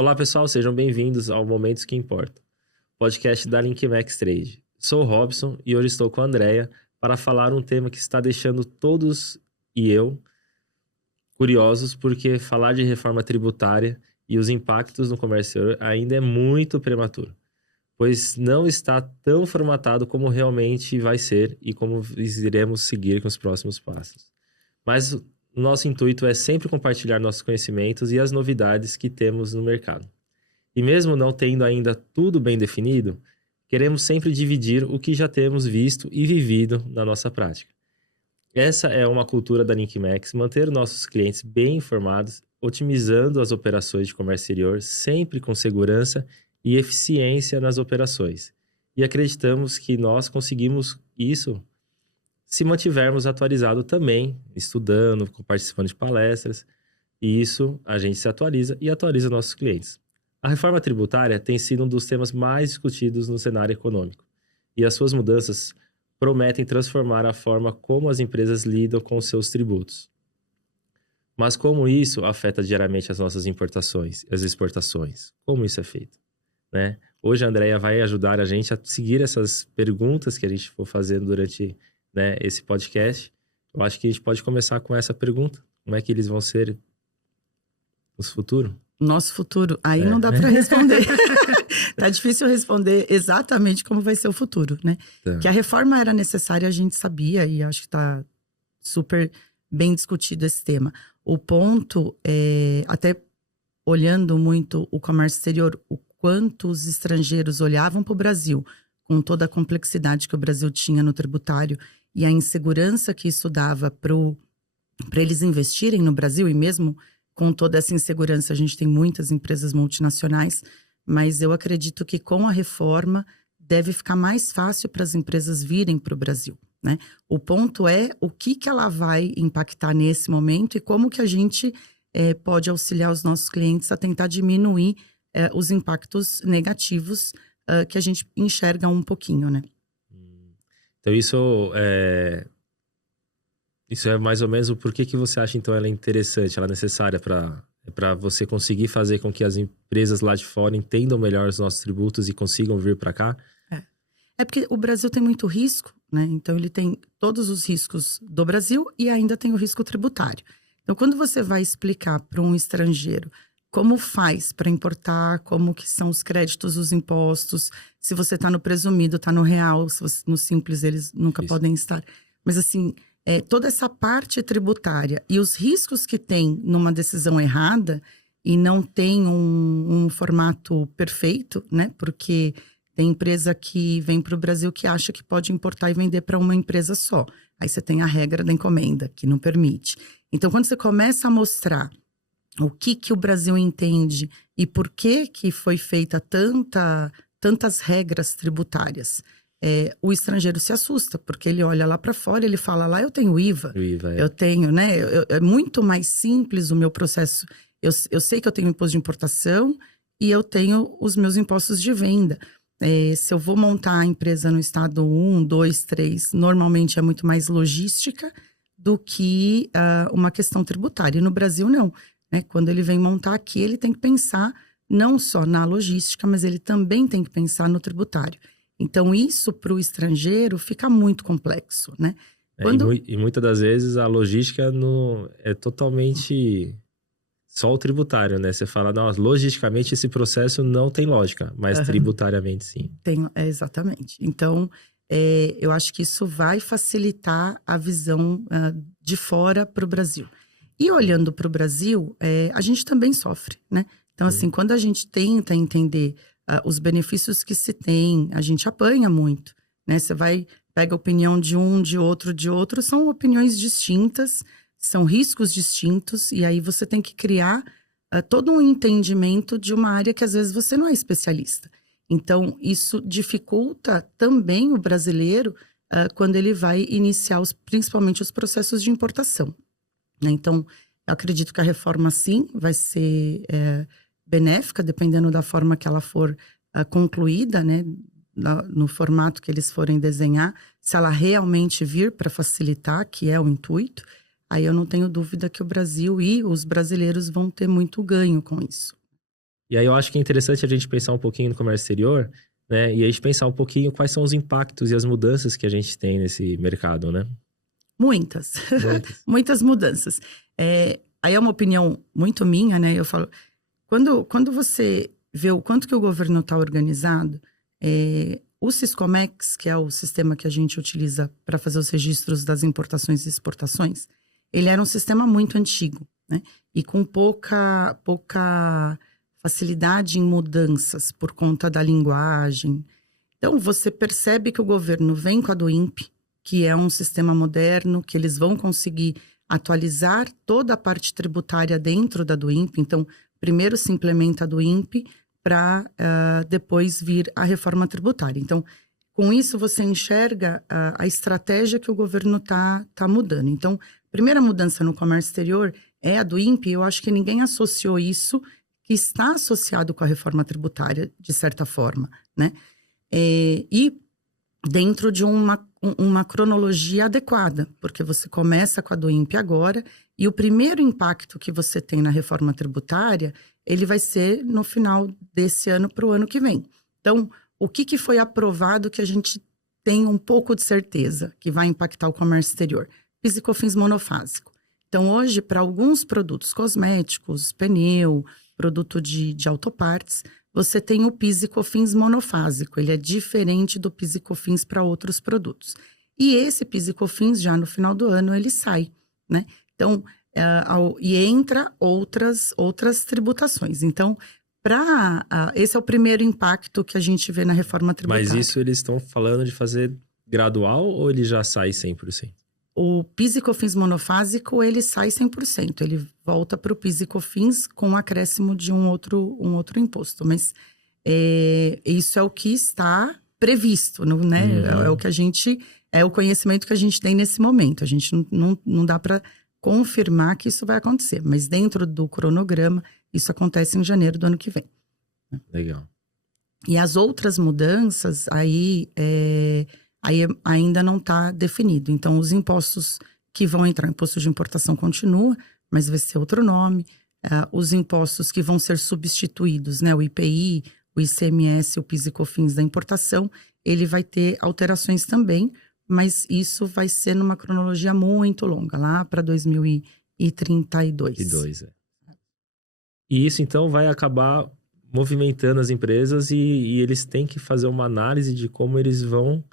Olá pessoal, sejam bem-vindos ao Momentos que Importam, podcast da LinkMax Trade. Sou o Robson e hoje estou com a Andrea para falar um tema que está deixando todos e eu curiosos, porque falar de reforma tributária e os impactos no comércio ainda é muito prematuro, pois não está tão formatado como realmente vai ser e como iremos seguir com os próximos passos. Mas o nosso intuito é sempre compartilhar nossos conhecimentos e as novidades que temos no mercado. E mesmo não tendo ainda tudo bem definido, queremos sempre dividir o que já temos visto e vivido na nossa prática. Essa é uma cultura da LinkMax, manter nossos clientes bem informados, otimizando as operações de comércio exterior, sempre com segurança e eficiência nas operações. E acreditamos que nós conseguimos isso se mantivermos atualizado também, estudando, participando de palestras, e isso a gente se atualiza e atualiza nossos clientes. A reforma tributária tem sido um dos temas mais discutidos no cenário econômico, e as suas mudanças prometem transformar a forma como as empresas lidam com seus tributos. Mas como isso afeta diariamente as nossas importações e as exportações? Como isso é feito? Né? Hoje a Andrea vai ajudar a gente a seguir essas perguntas que a gente for fazendo durante esse podcast. Eu acho que a gente pode começar com essa pergunta. Como é que eles vão ser no futuro? Nosso futuro, aí não dá para responder. Tá difícil responder exatamente como vai ser o futuro, né? Tá. Que a reforma era necessária, a gente sabia, e acho que tá super bem discutido esse tema. O ponto é, até olhando muito o comércio exterior, o quanto os estrangeiros olhavam para o Brasil, com toda a complexidade que o Brasil tinha no tributário e a insegurança que isso dava para eles investirem no Brasil, e mesmo com toda essa insegurança, a gente tem muitas empresas multinacionais, mas eu acredito que com a reforma deve ficar mais fácil para as empresas virem para o Brasil, né? O ponto é o que ela vai impactar nesse momento e como que a gente pode auxiliar os nossos clientes a tentar diminuir os impactos negativos que a gente enxerga um pouquinho, né? Então isso é mais ou menos o porquê que você acha, então, ela é interessante, ela é necessária para você conseguir fazer com que as empresas lá de fora entendam melhor os nossos tributos e consigam vir para cá? É porque o Brasil tem muito risco, né? Então ele tem todos os riscos do Brasil e ainda tem o risco tributário. Então quando você vai explicar para um estrangeiro como faz para importar, como que são os créditos, os impostos, se você está no presumido, está no real, se você, no simples eles nunca podem estar. Mas assim, toda essa parte tributária e os riscos que tem numa decisão errada e não tem um formato perfeito, né? Porque tem empresa que vem para o Brasil que acha que pode importar e vender para uma empresa só. Aí você tem a regra da encomenda, que não permite. Então, quando você começa a mostrar o que o Brasil entende e por que foi feita tantas regras tributárias, o estrangeiro se assusta, porque ele olha lá para fora, ele fala, lá eu tenho IVA, eu tenho, né? É muito mais simples o meu processo. Eu sei que eu tenho imposto de importação e eu tenho os meus impostos de venda. Se eu vou montar a empresa no estado 1, 2, 3, normalmente é muito mais logística do que uma questão tributária. E no Brasil, não. Né? Quando ele vem montar aqui, ele tem que pensar não só na logística, mas ele também tem que pensar no tributário. Então, isso para o estrangeiro fica muito complexo, né? E muitas das vezes a logística é totalmente só o tributário, né? Você fala, não, logisticamente esse processo não tem lógica, mas tributariamente sim. Exatamente. Então, eu acho que isso vai facilitar a visão de fora para o Brasil. E olhando para o Brasil, a gente também sofre, né? Então, assim, quando a gente tenta entender os benefícios que se tem, a gente apanha muito, né? Você pega a opinião de um, de outro, são opiniões distintas, são riscos distintos, e aí você tem que criar todo um entendimento de uma área que às vezes você não é especialista. Então, isso dificulta também o brasileiro quando ele vai iniciar principalmente os processos de importação. Então, eu acredito que a reforma, sim, vai ser benéfica, dependendo da forma que ela for concluída, né? No formato que eles forem desenhar, se ela realmente vir para facilitar, que é o intuito, aí eu não tenho dúvida que o Brasil e os brasileiros vão ter muito ganho com isso. E aí eu acho que é interessante a gente pensar um pouquinho no comércio exterior, né? E a gente pensar um pouquinho quais são os impactos e as mudanças que a gente tem nesse mercado, né? Muitas. Muitas. Muitas mudanças. Aí é uma opinião muito minha, né? Eu falo, quando você vê o quanto que o governo está organizado, o Siscomex, que é o sistema que a gente utiliza para fazer os registros das importações e exportações, ele era um sistema muito antigo, né? E com pouca facilidade em mudanças por conta da linguagem. Então, você percebe que o governo vem com a do INPE, que é um sistema moderno, que eles vão conseguir atualizar toda a parte tributária dentro da do INPE. Então, primeiro se implementa a do INPE para depois vir a reforma tributária. Então, com isso você enxerga a estratégia que o governo tá mudando. Então, a primeira mudança no comércio exterior é a do INPE. Eu acho que ninguém associou isso, que está associado com a reforma tributária, de certa forma, né? E dentro de uma cronologia adequada, porque você começa com a do INPE agora, e o primeiro impacto que você tem na reforma tributária, ele vai ser no final desse ano para o ano que vem. Então, o que foi aprovado que a gente tem um pouco de certeza que vai impactar o comércio exterior? PIS e COFINS monofásico. Então, hoje, para alguns produtos cosméticos, pneu, produto de autopartes, você tem o PIS e COFINS monofásico. Ele é diferente do PIS e COFINS para outros produtos. E esse PIS e COFINS, já no final do ano, ele sai, né? Então, e entra outras tributações. Então, esse é o primeiro impacto que a gente vê na reforma tributária. Mas isso eles estão falando de fazer gradual ou ele já sai 100%? O PIS e COFINS monofásico, ele sai 100%. Ele volta para o PIS e COFINS com o acréscimo de um outro imposto. Mas isso é o que está previsto, né? Uhum. É o que a gente... É o conhecimento que a gente tem nesse momento. A gente não dá para confirmar que isso vai acontecer. Mas dentro do cronograma, isso acontece em janeiro do ano que vem. Legal. E as outras mudanças, aí ainda não está definido. Então, os impostos que vão entrar, o imposto de importação continua, mas vai ser outro nome. Os impostos que vão ser substituídos, né? O IPI, o ICMS, o PIS e COFINS da importação, ele vai ter alterações também, mas isso vai ser numa cronologia muito longa, lá para 2032. E isso, então, vai acabar movimentando as empresas e eles têm que fazer uma análise de como eles vão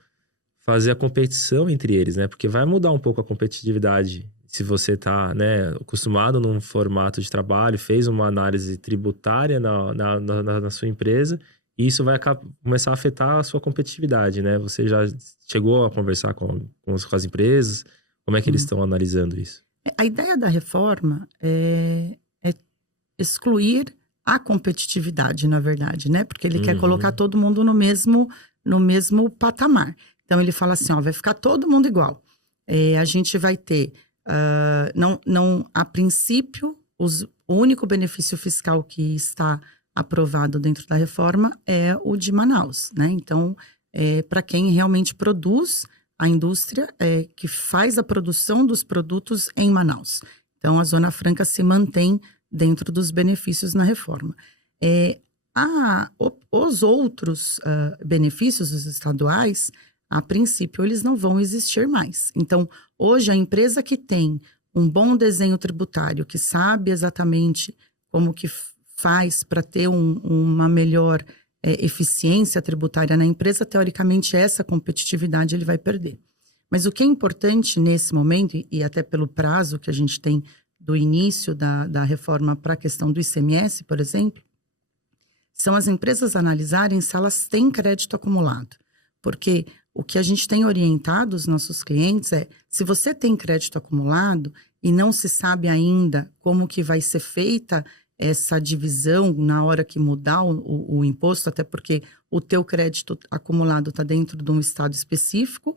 fazer a competição entre eles, né? Porque vai mudar um pouco a competitividade. Se você está, né, acostumado num formato de trabalho, fez uma análise tributária na sua empresa, e isso vai começar a afetar a sua competitividade, né? Você já chegou a conversar com as empresas? Como é que eles estão analisando isso? A ideia da reforma é excluir a competitividade, na verdade, né? Porque ele quer colocar todo mundo no mesmo patamar. Então, ele fala assim, vai ficar todo mundo igual. A gente vai ter, a princípio, o único benefício fiscal que está aprovado dentro da reforma é o de Manaus, né? Então, para quem realmente produz, a indústria que faz a produção dos produtos em Manaus. Então, a Zona Franca se mantém dentro dos benefícios na reforma. Os outros benefícios dos estaduais, a princípio, eles não vão existir mais. Então, hoje, a empresa que tem um bom desenho tributário, que sabe exatamente como que faz para ter uma melhor eficiência tributária na empresa, teoricamente, essa competitividade ele vai perder. Mas o que é importante nesse momento, e até pelo prazo que a gente tem do início da reforma para a questão do ICMS, por exemplo, são as empresas analisarem se elas têm crédito acumulado. Porque o que a gente tem orientado os nossos clientes se você tem crédito acumulado e não se sabe ainda como que vai ser feita essa divisão na hora que mudar o imposto, até porque o teu crédito acumulado está dentro de um estado específico,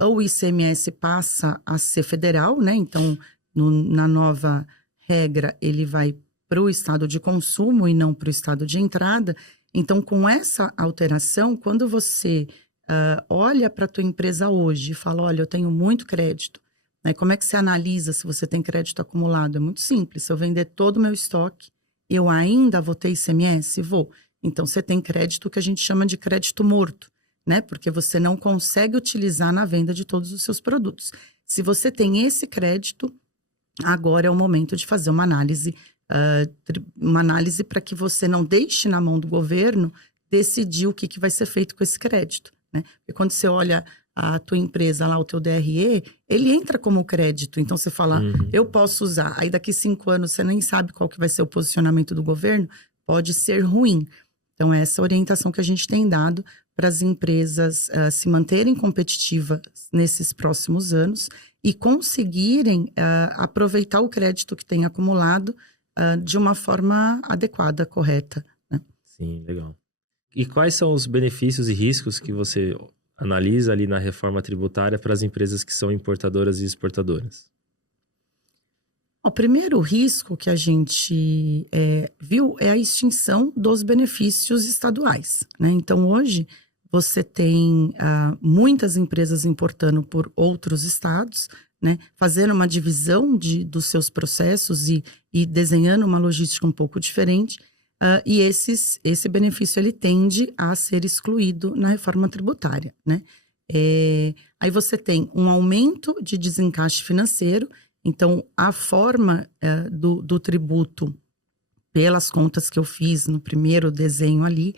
ou o ICMS passa a ser federal, né? Então, na nova regra, ele vai para o estado de consumo e não para o estado de entrada. Então, com essa alteração, quando você olha para a tua empresa hoje e fala, olha, eu tenho muito crédito, né? Como é que você analisa se você tem crédito acumulado? É muito simples. Se eu vender todo o meu estoque eu ainda vou ter ICMS? Vou. Então, você tem crédito que a gente chama de crédito morto, né? Porque você não consegue utilizar na venda de todos os seus produtos. Se você tem esse crédito, agora é o momento de fazer uma análise para que você não deixe na mão do governo decidir o que vai ser feito com esse crédito, né? Porque quando você olha a tua empresa lá, o teu DRE, ele entra como crédito. Então, você fala, eu posso usar. Aí, daqui 5 anos, você nem sabe qual que vai ser o posicionamento do governo, pode ser ruim. Então, essa orientação que a gente tem dado para as empresas se manterem competitivas nesses próximos anos e conseguirem aproveitar o crédito que tem acumulado de uma forma adequada, correta, né? Sim, legal. E quais são os benefícios e riscos que você analisa ali na reforma tributária para as empresas que são importadoras e exportadoras? O primeiro risco que a gente viu é a extinção dos benefícios estaduais, né? Então, hoje, você tem muitas empresas importando por outros estados, né? Fazendo uma divisão dos seus processos e desenhando uma logística um pouco diferente. E esse benefício, ele tende a ser excluído na reforma tributária, né? Aí você tem um aumento de desencaixe financeiro. Então, a forma do tributo, pelas contas que eu fiz no primeiro desenho ali,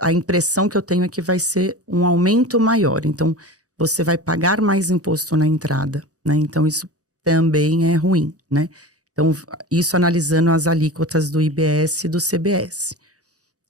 a impressão que eu tenho é que vai ser um aumento maior. Então, você vai pagar mais imposto na entrada, né? Então, isso também é ruim, né? Então, isso analisando as alíquotas do IBS e do CBS.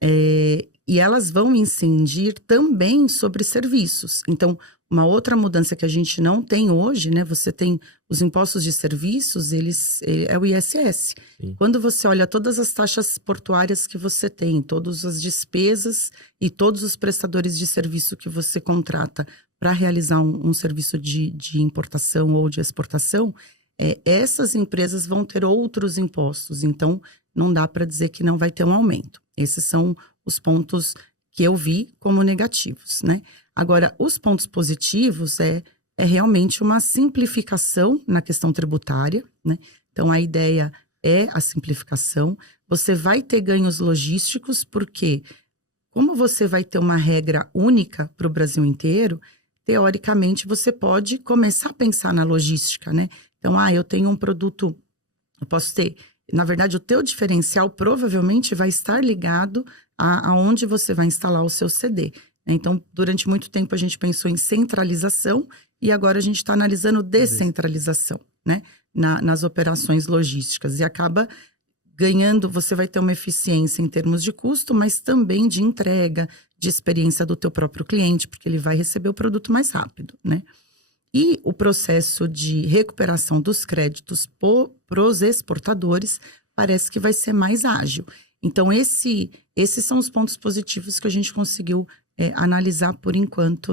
E elas vão incidir também sobre serviços. Então, uma outra mudança que a gente não tem hoje, né? Você tem os impostos de serviços, é o ISS. Sim. Quando você olha todas as taxas portuárias que você tem, todas as despesas e todos os prestadores de serviço que você contrata para realizar um serviço de importação ou de exportação, essas empresas vão ter outros impostos. Então, não dá para dizer que não vai ter um aumento. Esses são os pontos que eu vi como negativos, né? Agora, os pontos positivos é realmente uma simplificação na questão tributária, né? Então, a ideia é a simplificação. Você vai ter ganhos logísticos, porque como você vai ter uma regra única para o Brasil inteiro, teoricamente, você pode começar a pensar na logística, né? Então, eu tenho um produto, eu posso ter... Na verdade, o teu diferencial provavelmente vai estar ligado aonde você vai instalar o seu CD. Então, durante muito tempo a gente pensou em centralização e agora a gente está analisando descentralização, né? Nas operações logísticas. E acaba ganhando, você vai ter uma eficiência em termos de custo, mas também de entrega, de experiência do teu próprio cliente, porque ele vai receber o produto mais rápido, né? E o processo de recuperação dos créditos para os exportadores parece que vai ser mais ágil. Então, esses são os pontos positivos que a gente conseguiu analisar por enquanto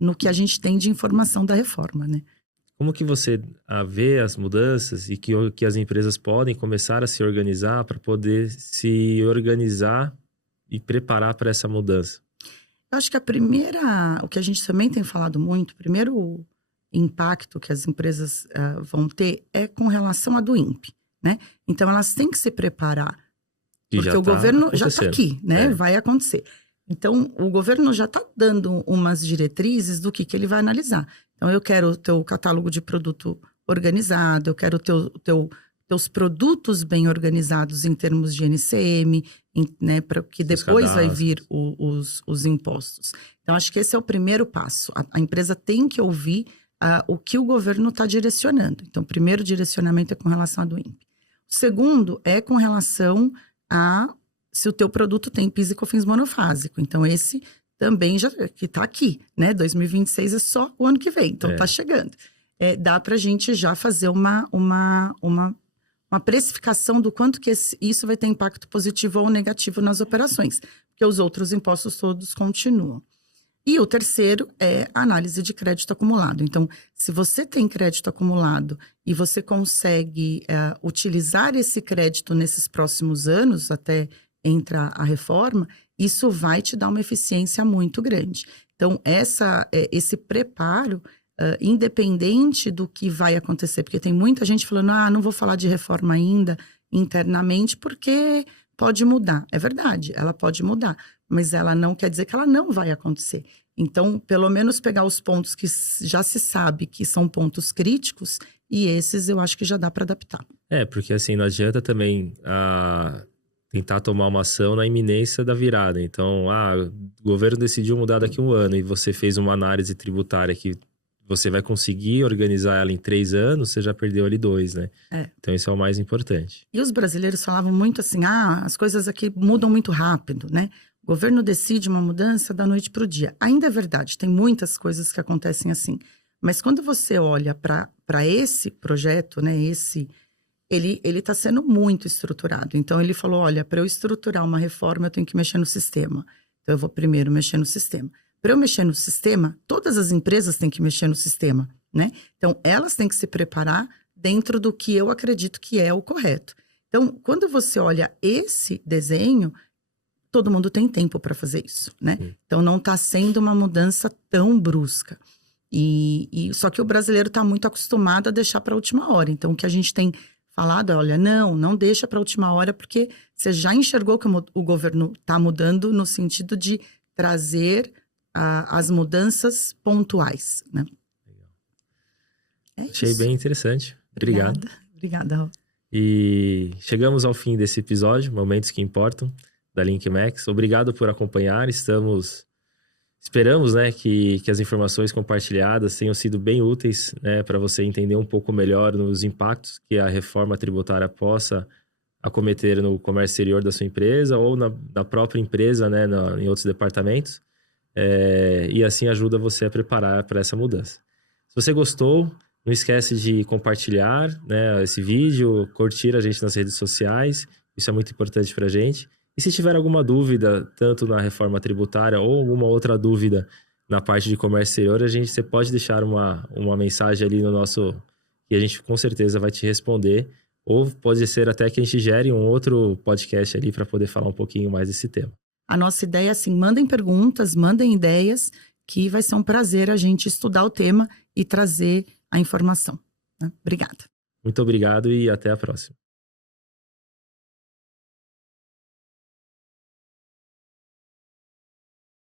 no que a gente tem de informação da reforma, né? Como que você vê as mudanças e que as empresas podem começar a se organizar para poder se organizar e preparar para essa mudança? Eu acho que o que a gente também tem falado muito, o primeiro impacto que as empresas vão ter é com relação a do INPE, né? Então, elas têm que se preparar, porque o governo já está aqui, né? Vai acontecer. Então, o governo já está dando umas diretrizes do que ele vai analisar. Então, eu quero o teu catálogo de produto organizado, eu quero teus produtos bem organizados em termos de NCM, né, para que depois vai vir os impostos. Então, acho que esse é o primeiro passo. A empresa tem que ouvir o que o governo está direcionando. Então, o primeiro direcionamento é com relação ao do INPE. O segundo é com relação a se o teu produto tem PIS e COFINS monofásico. Então, esse também já que está aqui, né? 2026 é só o ano que vem, então está chegando. Dá para a gente já fazer uma precificação do quanto que isso vai ter impacto positivo ou negativo nas operações, porque os outros impostos todos continuam. E o terceiro é a análise de crédito acumulado. Então, se você tem crédito acumulado e você consegue utilizar esse crédito nesses próximos anos, até entrar a reforma, isso vai te dar uma eficiência muito grande. Então, esse preparo, independente do que vai acontecer, porque tem muita gente falando, não vou falar de reforma ainda, internamente porque pode mudar. É verdade, ela pode mudar, mas ela não quer dizer que ela não vai acontecer. Então, pelo menos pegar os pontos que já se sabe que são pontos críticos, e esses eu acho que já dá para adaptar. Porque assim, não adianta também tentar tomar uma ação na iminência da virada. Então, o governo decidiu mudar daqui a 1 ano e você fez uma análise tributária que você vai conseguir organizar ela em 3 anos, você já perdeu ali 2, né? Então, isso é o mais importante. E os brasileiros falavam muito assim, as coisas aqui mudam muito rápido, né? O governo decide uma mudança da noite para o dia. Ainda é verdade, tem muitas coisas que acontecem assim. Mas quando você olha para esse projeto, né, ele está sendo muito estruturado. Então, ele falou, olha, para eu estruturar uma reforma, eu tenho que mexer no sistema. Então, eu vou primeiro mexer no sistema. Para eu mexer no sistema, todas as empresas têm que mexer no sistema, né? Então, elas têm que se preparar dentro do que eu acredito que é o correto. Então, quando você olha esse desenho, todo mundo tem tempo para fazer isso, né? Então, não está sendo uma mudança tão brusca. Só que o brasileiro está muito acostumado a deixar para a última hora. Então, o que a gente tem falado é, olha, não deixa para a última hora, porque você já enxergou que o governo está mudando no sentido de trazer as mudanças pontuais, né? Achei bem interessante. Obrigado. Obrigada, Raul. E chegamos ao fim desse episódio, Momentos que Importam, da LinkMax. Obrigado por acompanhar. Esperamos, né, que as informações compartilhadas tenham sido bem úteis, né, para você entender um pouco melhor os impactos que a reforma tributária possa acometer no comércio exterior da sua empresa ou na própria empresa, né, em outros departamentos. E assim ajuda você a preparar para essa mudança. Se você gostou, não esquece de compartilhar, né, esse vídeo, curtir a gente nas redes sociais. Isso é muito importante para a gente. E se tiver alguma dúvida, tanto na reforma tributária ou alguma outra dúvida na parte de comércio exterior, você pode deixar uma mensagem ali no nosso... que a gente com certeza vai te responder. Ou pode ser até que a gente gere um outro podcast ali para poder falar um pouquinho mais desse tema. A nossa ideia é assim, mandem perguntas, mandem ideias, que vai ser um prazer a gente estudar o tema e trazer a informação, né? Obrigada. Muito obrigado e até a próxima.